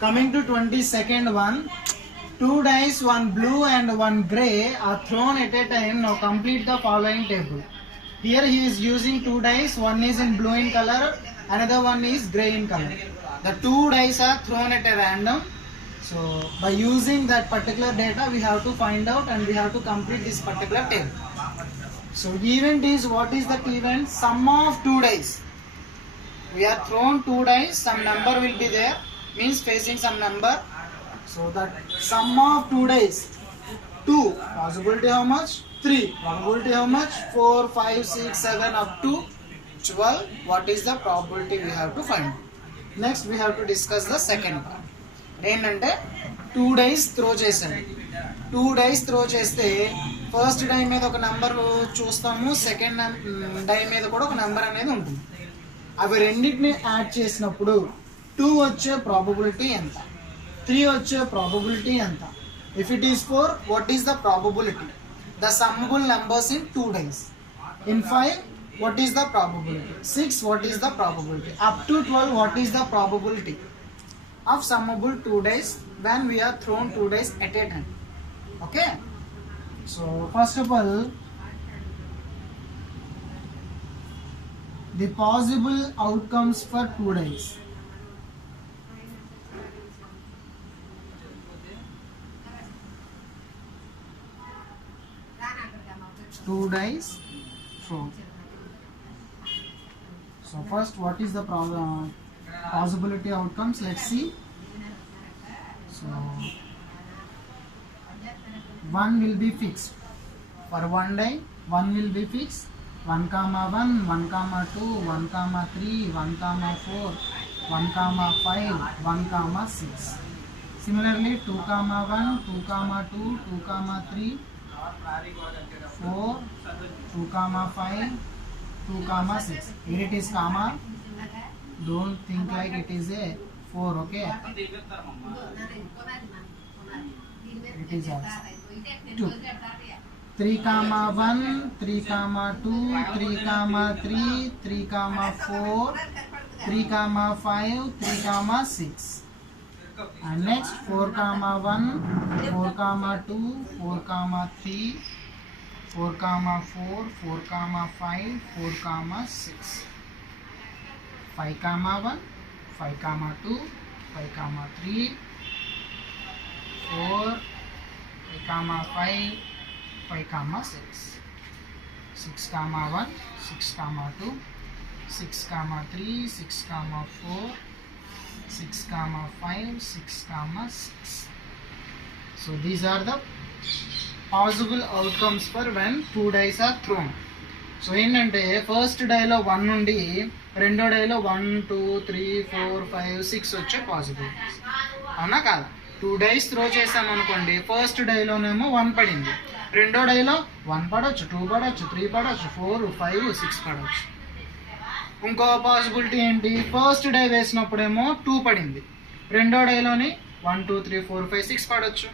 Coming to 22nd one, 2 dice, 1 blue and 1 grey are thrown at a time. Now complete the following table. Here he is using 2 dice, one is in blue in color, another one is grey in color. The 2 dice are thrown at a random. So by using that particular data we have to find out and we have to complete this particular table. So event is, what is that event? Sum of 2 dice. We are thrown 2 dice, some number will be there, means facing some number. So that sum of 2 dice, 2, possibility how much? 3, probability how much? 4, 5, 6, 7 up to 12. What is the probability we have to find? Next we have to discuss the second part. ఏంటంటే 2 dice throw చేశాను. 2 dice throw చేస్తే first die మీద ఒక number చూస్తాము, second die మీద కూడా ఒక number అనేది ఉంటుంది. అవి రెండింటిని యాడ్ చేసినప్పుడు 2 వచ్చే ప్రాబబిలిటీ ఎంత, 3 వచ్చే ప్రాబబిలిటీ ఎంత, if it is 4 what is the probability, the summable numbers in 2 dice, in 5 what is the probability, 6 what is the probability, up to 12 what is the probability of summable 2 dice when we are thrown 2 dice at a time. Okay, so first of all the possible outcomes for 2 dice. Two dice thrown. So first, what is the possibility outcomes? Let's see. So 1 will be fixed. For 1 die, 1 will be fixed. 1, 1, 1, 2, 1, 3, 1, 4, 1, 5, 1, 6. Similarly, 2, 1, 2, 2, 2, 3, 4, 2, 5, 2, 6. Here it is comma. Don't think like it is a 4. Okay. It is also 2. 3, 1, 3, 2, 3, 3, 3, 4, 3, 5, 3, 6. And next 4, 1, 4, 2, 4, 3, 4, 4, 4, 5, 4, 6. 5, 1, 5, 2, 5, 3, 4, 5, 5, 6. 6, 1, 6, 2, 6, 3, 6, 4, 6, 5, 6, 6. So these are the possible outcomes for when 2 dice are thrown. So ఏంటంటే first డైలో 1 నుండి రెండో డైలో 1, 2, 3, 4, 5, 6 వచ్చే possibilities, అవునా కాదా? 2 dice throw చేసామనుకోండి, first డైలోనేమో 1 పడింది, రెండో డైలో 1 పడవచ్చు, 2 పడవచ్చు, 3 పడవచ్చు, 4, 5, 6 పడవచ్చు. ఇంకో పాసిబిలిటీ ఏంటి, ఫస్ట్ డై వేసినప్పుడేమో 2 పడింది, రెండో డైలోని 1, 2, 3, 4, 5, 6 పడవచ్చు.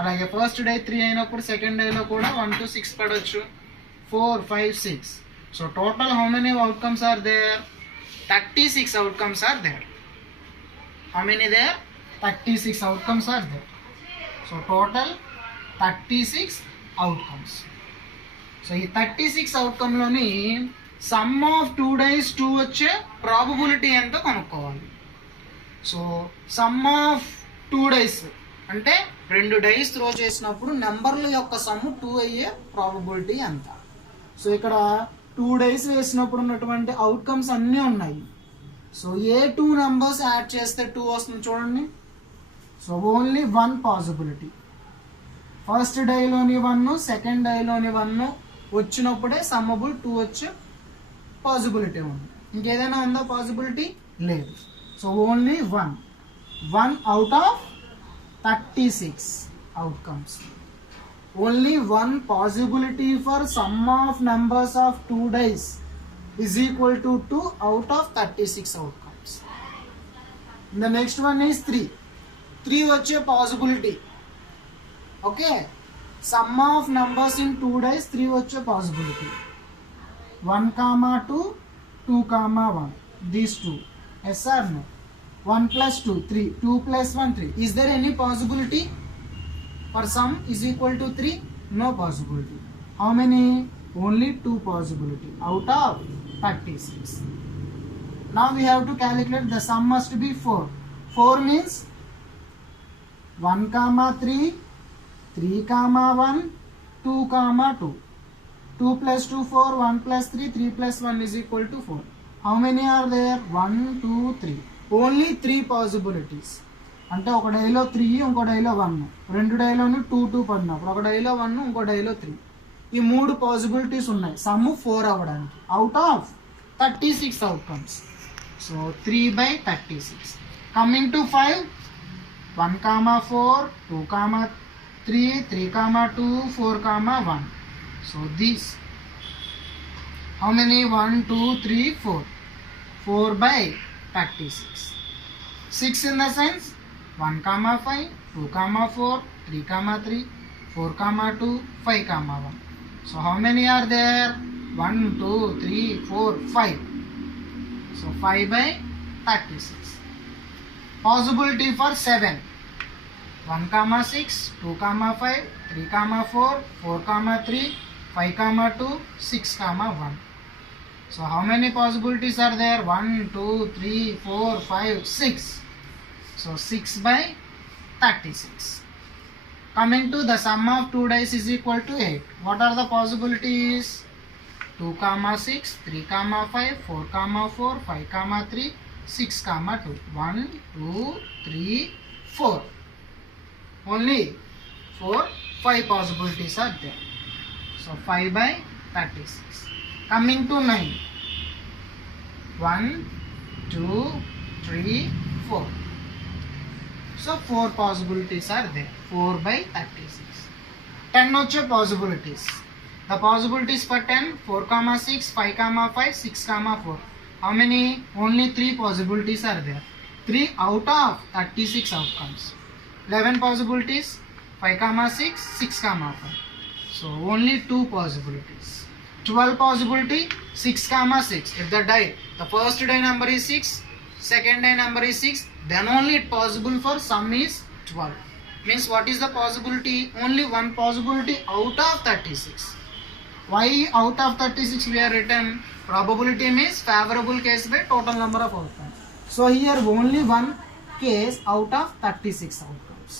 అలాగే ఫస్ట్ డే 3 అయినప్పుడు సెకండ్ డేలో కూడా 1 to 6 పడవచ్చు, 4, 5, 6. So total how many outcomes are there? 36 outcomes are there. How many there? 36 outcomes are there. So total 36 outcomes. So ఈ 36 అవుట్కమ్లోని సమ్ ఆఫ్ 2 డైస్ 2 వచ్చే ప్రాబబిలిటీ ఎంతో కనుక్కోవాలి. సో సమ్ ఆఫ్ 2 డైస్ అంటే 2 dice throw చేసినప్పుడు నెంబర్ల యొక్క some 2 అయ్యే probability ఎంత. So ఇక్కడ 2 డైస్ వేసినప్పుడు ఉన్నటువంటి అవుట్కమ్స్ అన్నీ ఉన్నాయి. సో ఏ 2 నెంబర్స్ యాడ్ చేస్తే 2 వస్తుంది చూడండి. సో ఓన్లీ 1 పాసిబిలిటీ, ఫస్ట్ డైలోని 1, సెకండ్ డైలోని 1 వచ్చినప్పుడే సమ్మబుల్ 2 వచ్చే పాసిబిలిటీ ఉంది. ఇంకేదైనా ఉందా పాసిబిలిటీ? లేదు. So only 1 out of 36 outcomes. Only 1 possibility for sum of numbers of 2 dice is equal to 2 out of 36 outcomes. The next one is 3. 3 వచ్చే possibility. Okay. Sum of numbers in 2 dice 3 వచ్చే possibility. 1, 2, 2, 1. These two. Yes or no? 1 plus 2, 3. 2 plus 1, 3. Is there any possibility for sum is equal to 3? No possibility. How many? Only 2 possibility out of 36. Now we have to calculate the sum must be 4. 4 means 1 comma 3, 3 comma 1, 2 comma 2. 2 plus 2, 4, 1 plus 3, 3 plus 1 is equal to 4. How many are there? 1, 2, 3. Only 3 possibilities. అంటే ఒక డైలో 3 ఇంకో డైలో 1 రెండు డైలోను 2 2 పడినప్పుడు ఒక డైలో 1 ఇంకో డైలో 3 ఈ మూడు పాసిబిలిటీస్ ఉన్నాయి సమ్ 4 అవ్వడానికి out of 36 outcomes so 3/36 coming to 5 1 comma 4 2 comma 3 3 comma 2 4 comma 1 so this how many 1 2 3 4 4/36 6 in the sense 1 comma 5 2 comma 4 3 comma 3 4 comma 2 5 comma 1 so how many are there 1 2 3 4 5 so 5/36 possibility for 7 1 comma 6 2 comma 5 3 comma 4 4 comma 3 5 comma 2 6 comma 1 so how many possibilities are there 1 2 3 4 5 6 so 6/36 coming to the sum of 2 dice is equal to 8 what are the possibilities 2 comma 6 3 comma 5 4 comma 4 5 comma 3 6 comma 2 1 2 3 4 only 4 5 possibilities are there so 5/36 coming to 9 1 2 3 4 so 4 possibilities are there 4/36 10 వచ్చే possibilities the possibilities for 10 4 comma 6 5 comma 5 6 comma 4 how many only 3 possibilities are there 3 out of 36 outcomes 11 possibilities 5 comma 6 6 comma 5 so only 2 possibilities 12 possibility 6 comma 6 if the die the first die number is 6 second die number is 6 then only it possible for sum is 12 means what is the possibility only one possibility out of 36 why out of 36 we are written probability means favorable case by total number of outcomes so here only one case out of 36 outcomes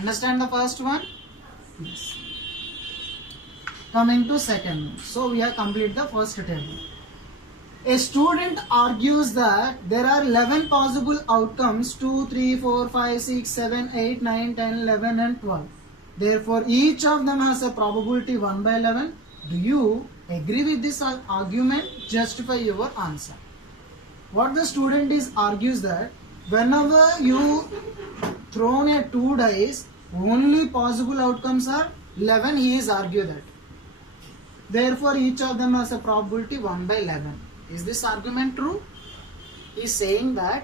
understand the first one yes coming to second one so we have completed the first table a student argues that there are 11 possible outcomes 2 3 4 5 6 7 8 9 10 11 and 12 therefore each of them has a probability 1/11 do you agree with this argument justify your answer what the student is argues that whenever you thrown a 2 dice only possible outcomes are 11 he is argued that therefore each of them has a probability 1/11 is this argument true he is saying that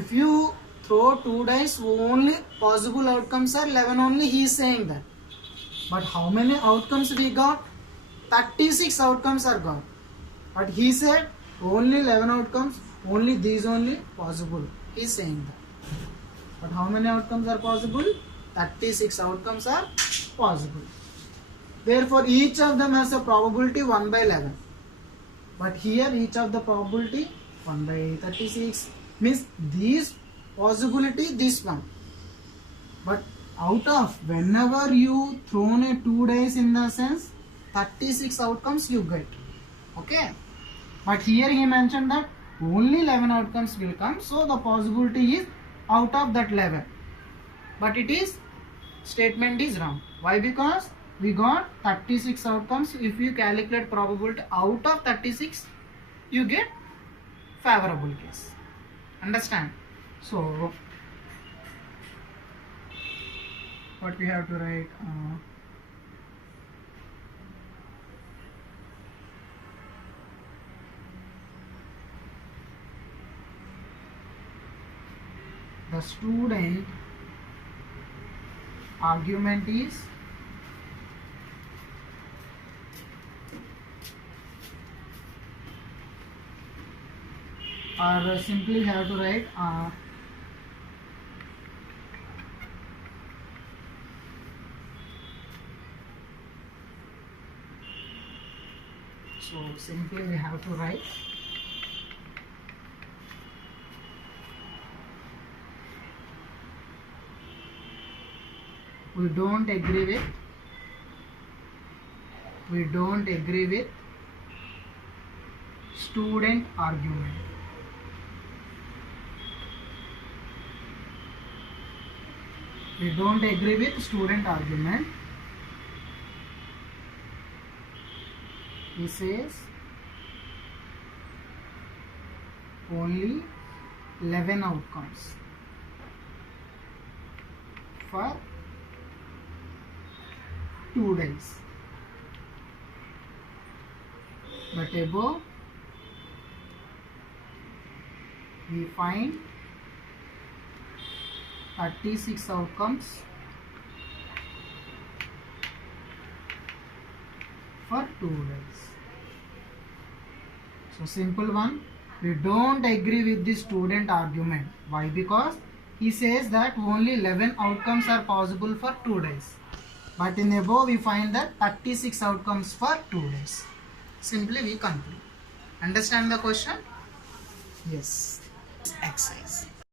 if you throw 2 dice only possible outcomes are 11 only he is saying that but how many outcomes we got 36 outcomes are got but he said only 11 outcomes only these only possible he is saying that but how many outcomes are possible 36 outcomes are possible therefore each of them has a probability 1/11 but here each of the probability 1/36 means these possibility this one but out of whenever you thrown a 2 dice in the sense 36 outcomes you get okay but here he mentioned that only 11 outcomes will come so the possibility is out of that 11 but it is statement is wrong why because we got 36 outcomes if you calculate probability out of 36 you get favorable case understand so what we have to write the student argument is or simply have to write so simply we have to write we don't agree with student argument. We don't agree with student argument. He says only 11 outcomes for 2 days. But above we find 36 outcomes for 2 days. So simple one, we don't agree with the student argument. Why? Because he says that only 11 outcomes are possible for 2 days. But in above we find that 36 outcomes for 2 days. Simply we conclude. Understand the question? Yes. Exercise.